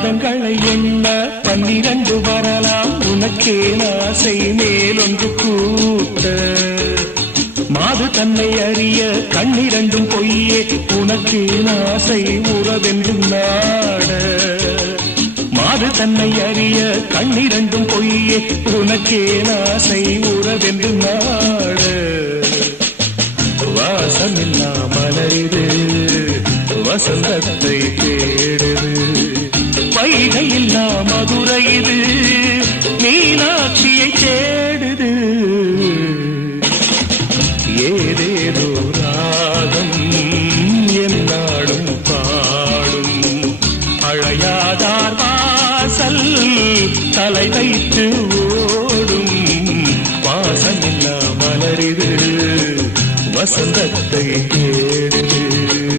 மாதங்களை எண்ண 12 வரலாம் உனக்கே ஆசை மேலொன்று கூட்ட மாது தன்னை அறிய கண்ணிரண்டும் பொய்யே உனக்கே ஆசை உறவென்றும் நாட மாது தன்னை அறிய கண்ணிரண்டும் பொய்யே உனக்கே ஆசை உறவென்றும் நாட வாசமில்லா மலரிது வசந்தத்தை தேடுது வைகையில்லா மதுரை இது மீனாட்சியை தேடுது ஏதேதோ ராகம் என்னாடும் பாடும் அழையாதார் வாசல் தலை வைத்து ஓடும் வாசமில்லா மலரிது வசந்தத்தை